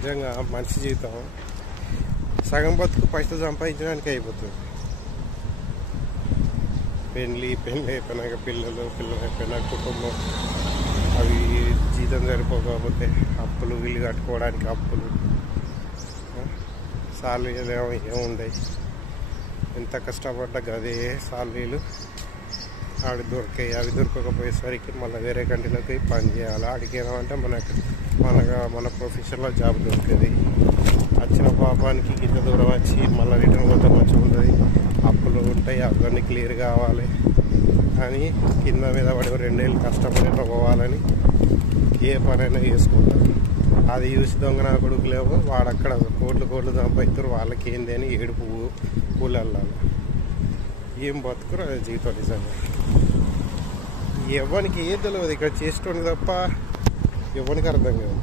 నిజంగా మనిషి జీవితం సగం బతుకు పైసలు సంపాదించడానికి అయిపోతుంది. పెళ్ళి అయిపోయినాక పిల్లలు అయిపోయినాక కుటుంబం, అవి జీతం సరిపోకపోతే అప్పులు, ఇల్లు కట్టుకోవడానికి అప్పులు, సాలరీలు ఏముండయి. ఎంత కష్టపడ్డా అదే సాలరీలు ఆడి దొరికాయి. అవి దొరకకపోయేసరికి మళ్ళీ వేరే కంట్రీలోకి పని చేయాలి. ఆడికి ఏమంటే మన ప్రొఫెషన్లో జాబ్ దొరికేది. వచ్చిన పాపానికి ఇంత దూరం వచ్చి మళ్ళీ రిటర్న్ పోతే మంచిగా ఉంటుంది. అప్పులు ఉంటాయి, అవన్నీ క్లియర్ కావాలి అని కింద మీద పడి 2 ఏళ్ళు కష్టపడి పోవాలని ఏ పనైనా చేసుకుంటారు. అది చూసి దొంగ నా కొడుకులేమో వాడక్కడ కోట్లు సంపాదిస్తారు, వాళ్ళకి ఏంది అని ఏడుపు ఊళ్ళల్లాలి. ఏం బతుకురు అది జీవితం. నిజంగా ఎవరికి ఏం తెలియదు, ఇక్కడ చేసేటోని తప్ప ఎవరికి అర్థం కాదు.